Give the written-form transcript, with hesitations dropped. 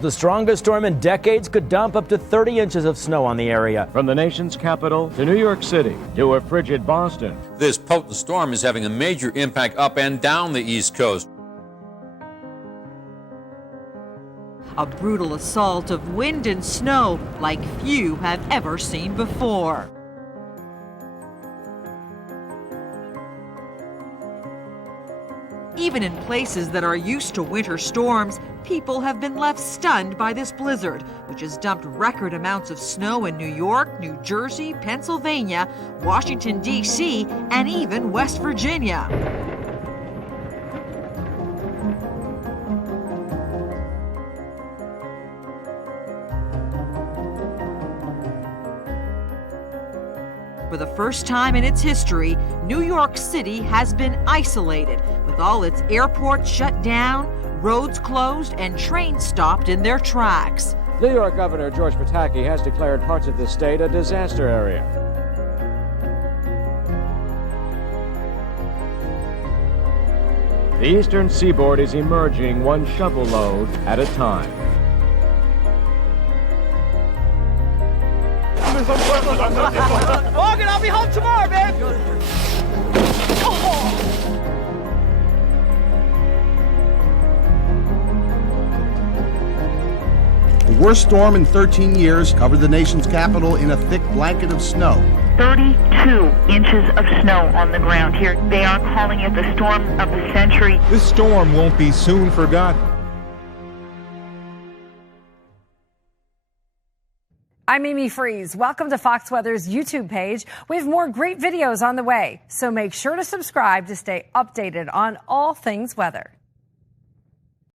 The strongest storm in decades could dump up to 30 inches of snow on the area. From the nation's capital to New York City to a frigid Boston. This potent storm is having a major impact up and down the East Coast. A brutal assault of wind and snow like few have ever seen before. Even in places that are used to winter storms, people have been left stunned by this blizzard, which has dumped record amounts of snow in New York, New Jersey, Pennsylvania, Washington, D.C., and even West Virginia. For the first time in its history, New York City has been isolated, with all its airports shut down, roads closed, and trains stopped in their tracks. New York Governor George Pataki has declared parts of the state a disaster area. The eastern seaboard is emerging one shovel load at a time. Morgan, I'll be home tomorrow, man. The worst storm in 13 years covered the nation's capital in a thick blanket of snow. 32 inches of snow on the ground here. They are calling it the storm of the century. This storm won't be soon forgotten. I'm Amy Freeze. Welcome to Fox Weather's YouTube page. We have more great videos on the way, so make sure to subscribe to stay updated on all things weather.